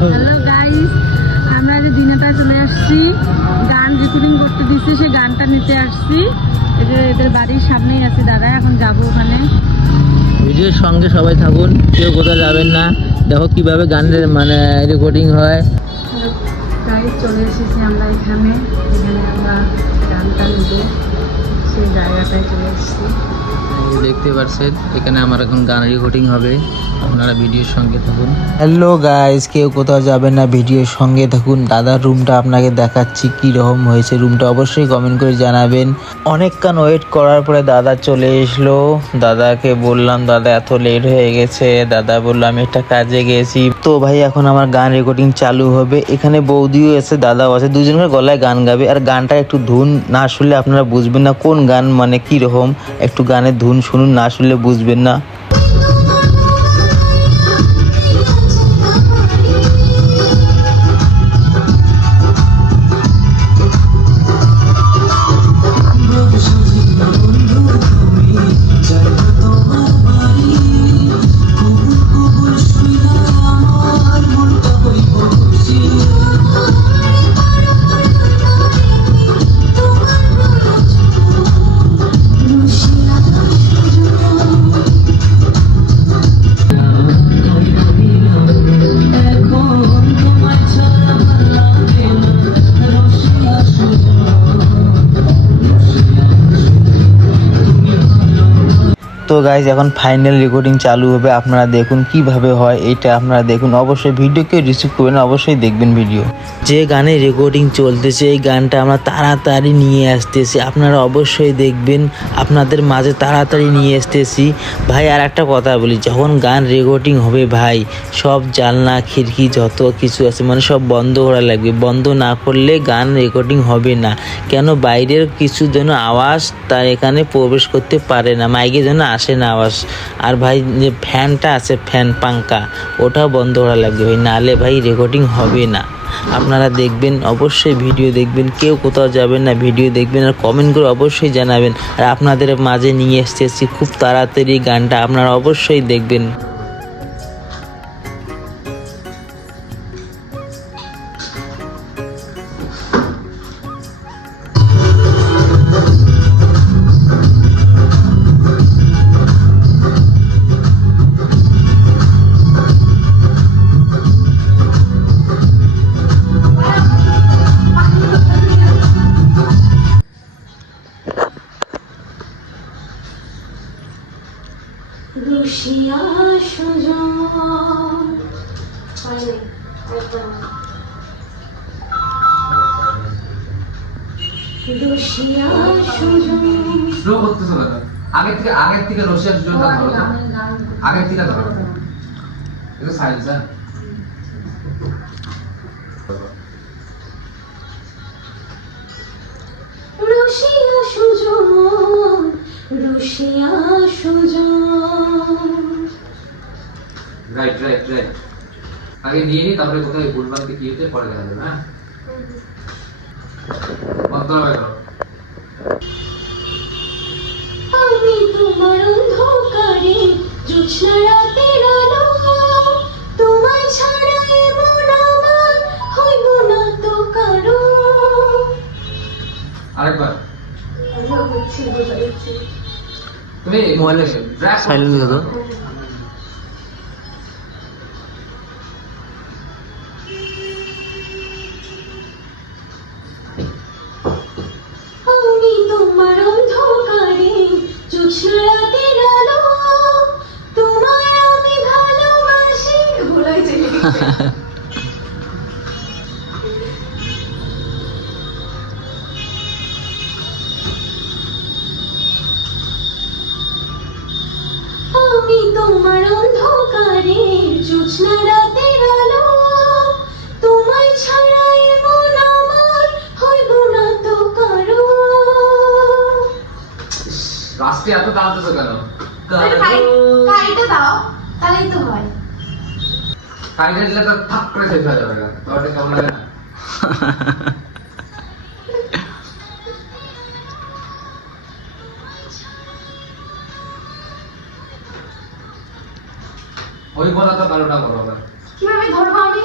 Hello guys, আমরা যে দিনাটা চলে আসছি, গান রেকর্ডিং করতে দিচ্ছে, সে গানটা নিতে আসছি। এদের বাড়ির সামনেই আছে দাদা, এখন যাবো ওখানে। ভিডিওর সঙ্গে সবাই থাকুন, কেউ কোথাও যাবেন না। দেখো কিভাবে গানের রেকর্ডিং হয়। গাইস, চলে এসেছি আমরা এখানে আমরা গানটা নিতে সেই জায়গাটায় চলে এসেছি। দেখতে পাচ্ছেন এখানে আমার এখন গান রেকর্ডিং হবে, আপনারা ভিডিওর সঙ্গে থাকুন। হ্যালো গাইস, কেউ কোথাও যাবেন না, ভিডিওর সঙ্গে থাকুন। দাদার রুমটা আপনাকে দেখাচ্ছি কি রকম হয়েছে রুমটা, অবশ্যই কমেন্ট করে জানাবেন। অনেকক্ষণ ওয়েট করার পরে দাদা চলে এসলো। দাদাকে বললাম দাদা এত লেট হয়ে গেছে, দাদা বললো আমি একটা কাজে গেছি। তো ভাই এখন আমার গান রেকর্ডিং চালু হবে। এখানে বৌদিও আছে, দাদাও আছে, দুজনের গলায় গান গাবে। আর গানটা একটু ধুন না শুনলে আপনারা বুঝবেন না কোন গান কি রকম। একটু গানের ধুন শুনুন, না শুনলে বুঝবেন না। তো গাইজ এখন ফাইনাল রেকর্ডিং চালু হবে, আপনারা দেখুন কিভাবে হয় এইটা, আপনারা দেখুন। অবশ্যই ভিডিওকে রিসিভ করবেন, অবশ্যই দেখবেন ভিডিও। যে গানে রেকর্ডিং চলতেছে এই গানটা আমরা তাড়াতাড়ি নিয়ে আসতেছি, আপনারা অবশ্যই দেখবেন। আপনাদের মাঝে তাড়াতাড়ি নিয়ে আসতেছি ভাই। আর একটা কথা বলি, যখন গান রেকর্ডিং হবে ভাই, সব জানলা খিড়কি যত কিছু আছে সব বন্ধ করা লাগবে। বন্ধ না করলে গান রেকর্ডিং হবে না। কেন বাইরের কিছু যেন আওয়াজ তার এখানে প্রবেশ করতে পারে না, মাইকে যেন আসে না আওয়াজ। আর ভাই যে ফ্যানটা আছে, ফ্যান পাঙ্খা, ওটাও বন্ধ করা লাগবে ভাই, নাহলে ভাই রেকর্ডিং হবে না। আপনারা দেখবেন, অবশ্যই ভিডিও দেখবেন, কেউ কোথাও যাবেন না, ভিডিও দেখবেন আর কমেন্ট করে অবশ্যই জানাবেন। আর আপনাদের মাঝে নিয়ে এসেছি খুব তাড়াতাড়ি গানটা, আপনারা অবশ্যই দেখবেন। রুশিয়া সুজন রুশিয়া সুজন স্লো করতেছো কেন? আগের থেকে রশিয়া সুজনটা ধরো তো। আগের থেকে ধরো। এটা সাইলেন্স হ্যাঁ। Rushia Sujan Rushia Sujan. Right right right. আগে নিয়ে নি, তারপরে কোথায় ভুলভালকে কি হতে পরে দেখা যাবে। হ্যাঁ বন্ধ হবে করো। আমি তোমার অন্ধকারে জ্যোৎস্না রাতের আলো, তোমায় ছাড়া এমন আমার হইব না তো কারো। আরেকবার তুমি মোবাইলে সাইলেন্ট করে দাও। আমি তোমার অন্ধকারে জ্যোৎস্না রাতের আলো, তোমায় আমি ভালোবাসি। ভোলাই যাই আমি তোমার অন্ধকারে জ্যোৎস্না রাতের আলো, তোমায় ছাড়া এমন আমার হইব না তো কারো। লাস্টে এত টানতেছো কেন? কাইটা দাও, তাহলেই তো হয়। কাইটা দিলে তো থাক করে শেষ হয়ে যাবে। তোমার কেমন লাগে না? ওই বলা তো কালোটা করো আবার। কিভাবে ধরবো আমি?